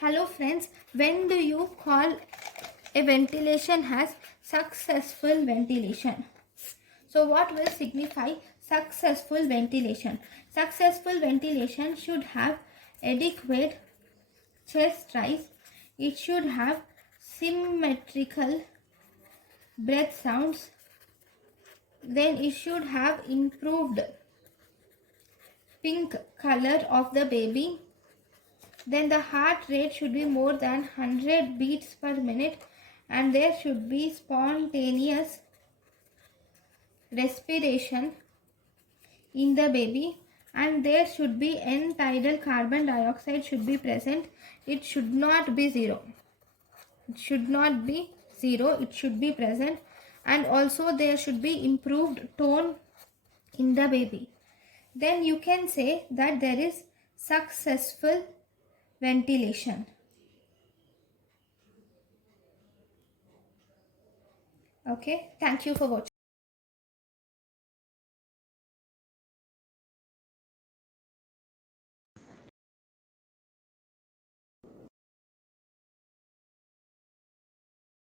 Hello friends, when do you call a ventilation as successful ventilation? So what will signify successful ventilation? Successful ventilation should have adequate chest rise. It should have symmetrical breath sounds. Then it should have improved pink color of the baby. Then the heart rate should be more than 100 beats per minute, and there should be spontaneous respiration in the baby, and there should be end-tidal carbon dioxide should be present. It should not be zero. It should not be zero. It should be present, and also there should be improved tone in the baby. Then you can say that there is successful ventilation. Okay, thank you for watching.